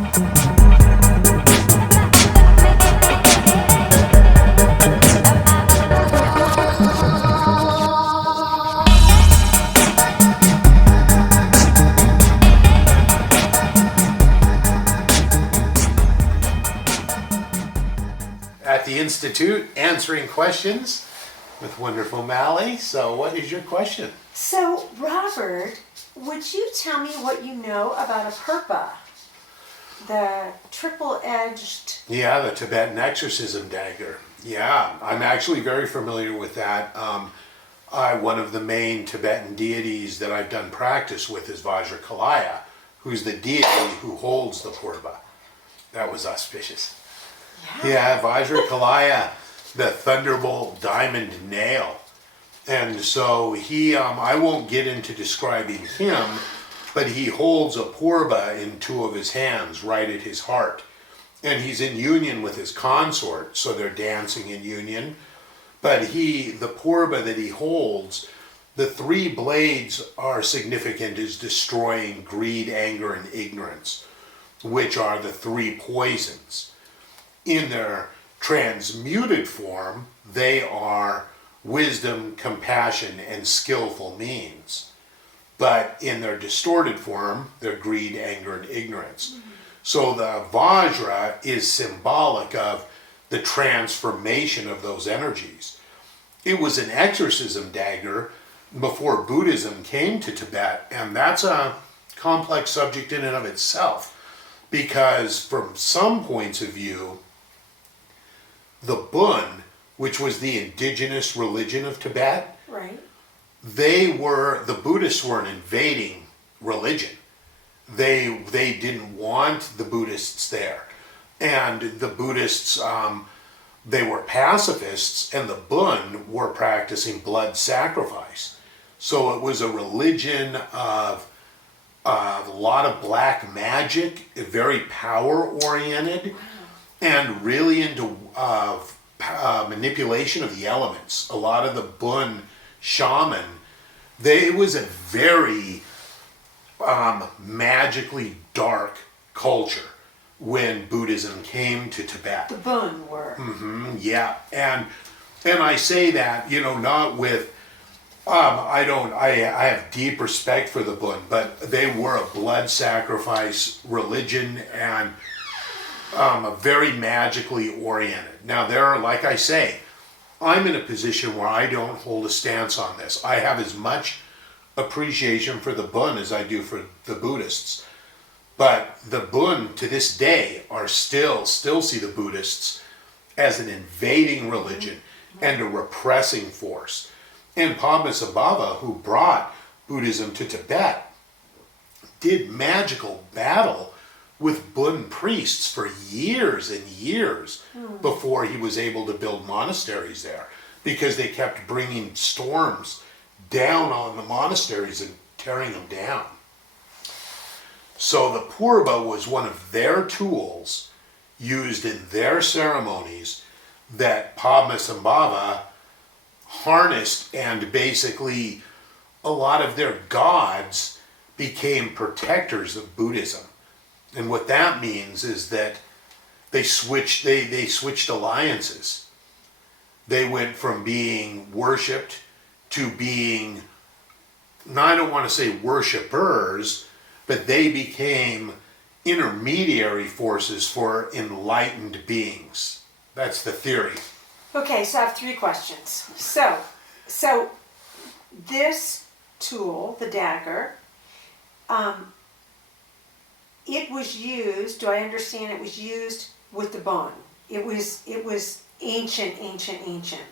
At the Institute, answering questions with wonderful Mally. So what is your question? So, Robert, would you tell me what you know about a Purpa? The triple-edged... Yeah, the Tibetan exorcism dagger. Yeah, I'm actually very familiar with that. One of the main Tibetan deities that I've done practice with is Vajrakalaya, who's the deity who holds the Phurba. That was auspicious. Yeah, Vajrakalaya, the thunderbolt diamond nail. And so he, I won't get into describing him, but he holds a Purba in two of his hands, right at his heart. And he's in union with his consort, so they're dancing in union. But the Purba that he holds, the three blades are significant as destroying greed, anger, and ignorance, which are the three poisons. In their transmuted form, they are wisdom, compassion, and skillful means. But in their distorted form, they're greed, anger, and ignorance. Mm-hmm. So the Vajra is symbolic of the transformation of those energies. It was an exorcism dagger before Buddhism came to Tibet, and that's a complex subject in and of itself, because from some points of view, the Bun, which was the indigenous religion of Tibet, Right. The Buddhists were an invading religion. They didn't want the Buddhists there. And the Buddhists, they were pacifists, and the Bun were practicing blood sacrifice. So it was a religion of a lot of black magic, very power-oriented, and really into manipulation of the elements. A lot of the Bun shaman, it was a very magically dark culture when Buddhism came to Tibet. The Bun were. Mm-hmm, yeah, and I say that, not with, I have deep respect for the Bun, but they were a blood sacrifice religion and very magically oriented. Now like I say, I'm in a position where I don't hold a stance on this. I have as much appreciation for the Bun as I do for the Buddhists. But the Bun to this day are still see the Buddhists as an invading religion and a repressing force. And Padmasambhava, who brought Buddhism to Tibet, did magical battle with Bun priests for years and years before he was able to build monasteries there, because they kept bringing storms down on the monasteries and tearing them down. So the Purba was one of their tools used in their ceremonies that Padmasambhava harnessed, and basically a lot of their gods became protectors of Buddhism. And what that means is that they switched alliances. They went from being worshipped to being, I don't want to say worshipers, but they became intermediary forces for enlightened beings. That's the theory. Okay, so I have three questions. So this tool, the dagger, it was used, do I understand it was used with the Bun? It was ancient. Ancient.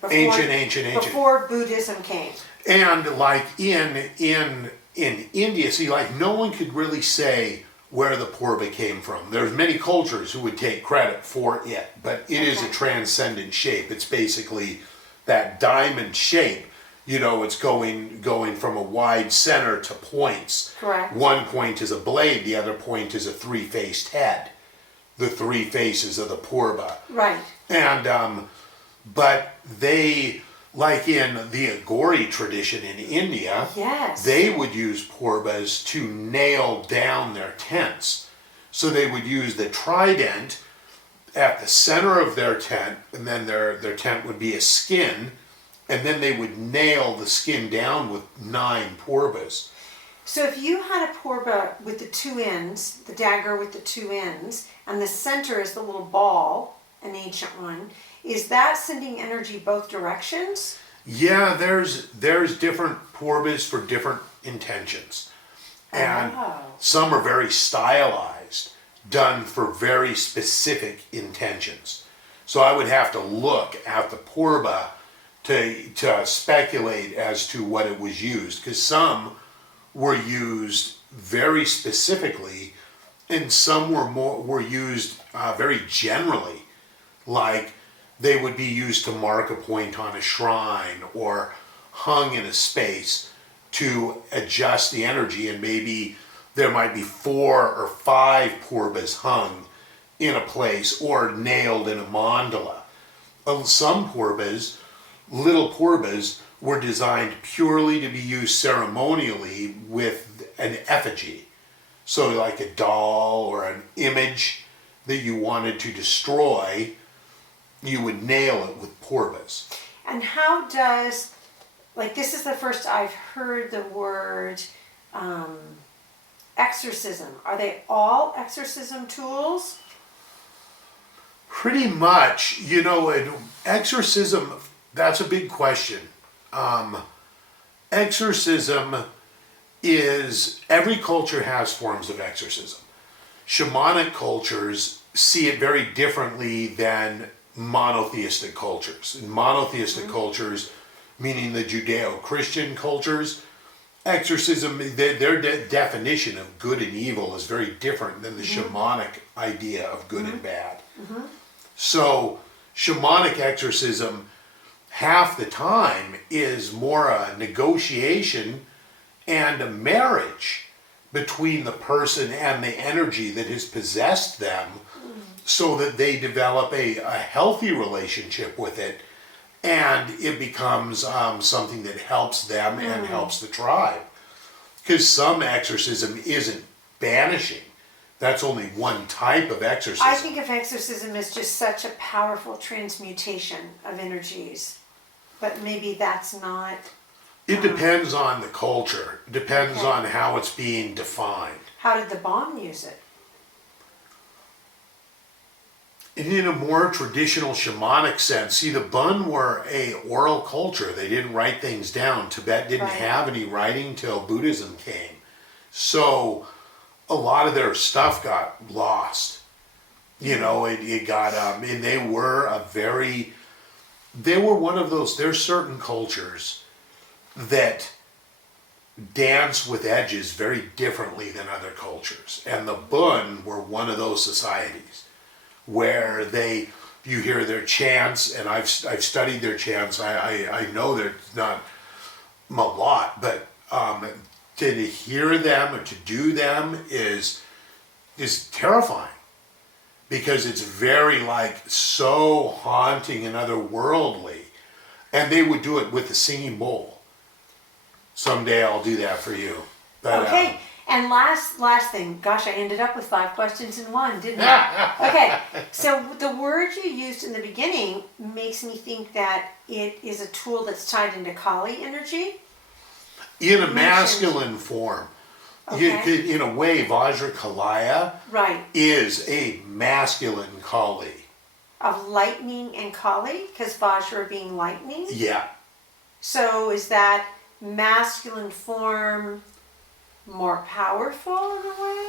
Before Buddhism came. And like in India, see, like no one could really say where the Purba came from. There's many cultures who would take credit for it, but it is a transcendent shape. It's basically that diamond shape. It's going from a wide center to points. Correct. One point is a blade, the other point is a three-faced head. The three faces of the Purba. Right. And, but they, like in the Agori tradition in India, yes, they would use Purbas to nail down their tents. So they would use the trident at the center of their tent, and then their tent would be a skin, and then they would nail the skin down with 9 Purpas. So if you had a Purba with the 2 ends, the dagger with the 2 ends, and the center is the little ball, an ancient one, is that sending energy both directions? Yeah, there's different Purvas for different intentions. And some are very stylized, done for very specific intentions. So I would have to look at the Purva to speculate as to what it was used, because some were used very specifically, and some were used very generally, like they would be used to mark a point on a shrine or hung in a space to adjust the energy, and maybe there might be 4 or 5 Purvas hung in a place or nailed in a mandala. Some Purvas, little Purvas, were designed purely to be used ceremonially with an effigy. So like a doll or an image that you wanted to destroy, you would nail it with Purvas. And how does, like, this is the first I've heard the word exorcism. Are they all exorcism tools? Pretty much. Exorcism, that's a big question. Exorcism is, every culture has forms of exorcism. Shamanic cultures see it very differently than monotheistic cultures. In monotheistic cultures, meaning the Judeo-Christian cultures, exorcism, their definition of good and evil is very different than the shamanic idea of good and bad. So shamanic exorcism, half the time, is more a negotiation and a marriage between the person and the energy that has possessed them, so that they develop a healthy relationship with it, and it becomes something that helps them and helps the tribe. Because some exorcism isn't banishing. That's only one type of exorcism. I think of exorcism as just such a powerful transmutation of energies. But maybe that's not... It depends on the culture. It depends on how it's being defined. How did the Bon use it? In a more traditional shamanic sense, see, the Bun were a oral culture. They didn't write things down. Tibet didn't have any writing till Buddhism came. So a lot of their stuff got lost. It got, and they were one of those, there's certain cultures that dance with edges very differently than other cultures. And the Bun were one of those societies where you hear their chants, and I've studied their chants. I know they're not a lot, but to hear them or to do them is terrifying, because it's very so haunting and otherworldly. And they would do it with the singing bowl. Someday I'll do that for you. But, okay. And last thing, gosh, I ended up with 5 questions in one, didn't I? Okay, so the word you used in the beginning makes me think that it is a tool that's tied into Kali energy. In a masculine form. Okay. In a way, Vajrakalaya is a masculine Kali. Of lightning and Kali, because Vajra being lightning? Yeah. So is that masculine form more powerful in a way?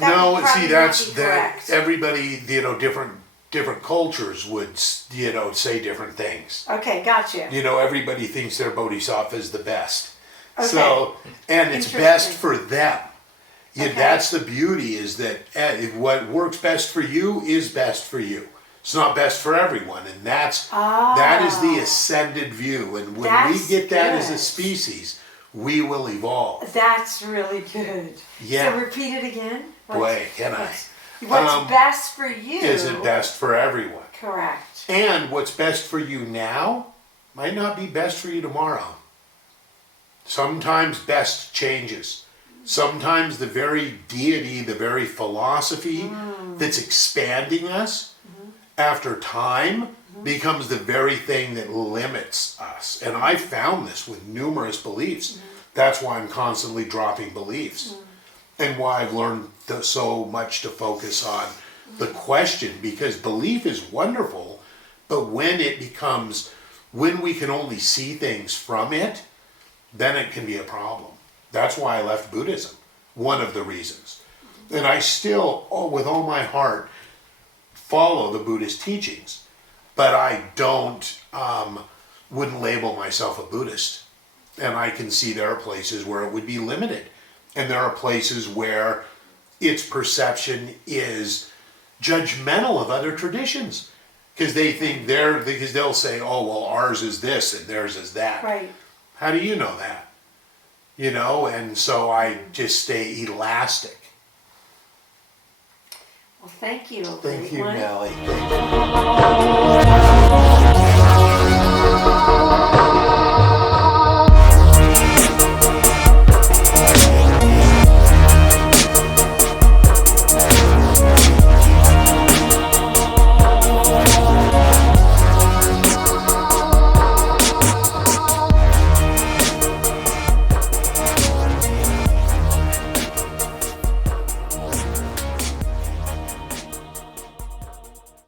No, see, that's that everybody, different cultures would, say different things. Okay, gotcha. Everybody thinks their bodhisattva is the best. Okay. So, and it's best for them. Okay. That's the beauty, is that what works best for you is best for you. It's not best for everyone, and that is the ascended view. And when we get that as a species, we will evolve. That's really good. Yeah. So repeat it again. Boy, can I. What's best for you isn't best for everyone. Correct. And what's best for you now might not be best for you tomorrow. Sometimes best changes. Sometimes the very deity, the very philosophy that's expanding us after time becomes the very thing that limits us. And I found this with numerous beliefs. That's why I'm constantly dropping beliefs. And why I've learned so much to focus on the question, because belief is wonderful, but when we can only see things from it, then it can be a problem. That's why I left Buddhism, one of the reasons. And I still, with all my heart, follow the Buddhist teachings, but I wouldn't label myself a Buddhist. And I can see there are places where it would be limited. And there are places where its perception is judgmental of other traditions. Because they think because they'll say, oh, well, ours is this and theirs is that. Right. How do you know that? And so I just stay elastic. Well, thank you. Thank you, Great one. Nellie.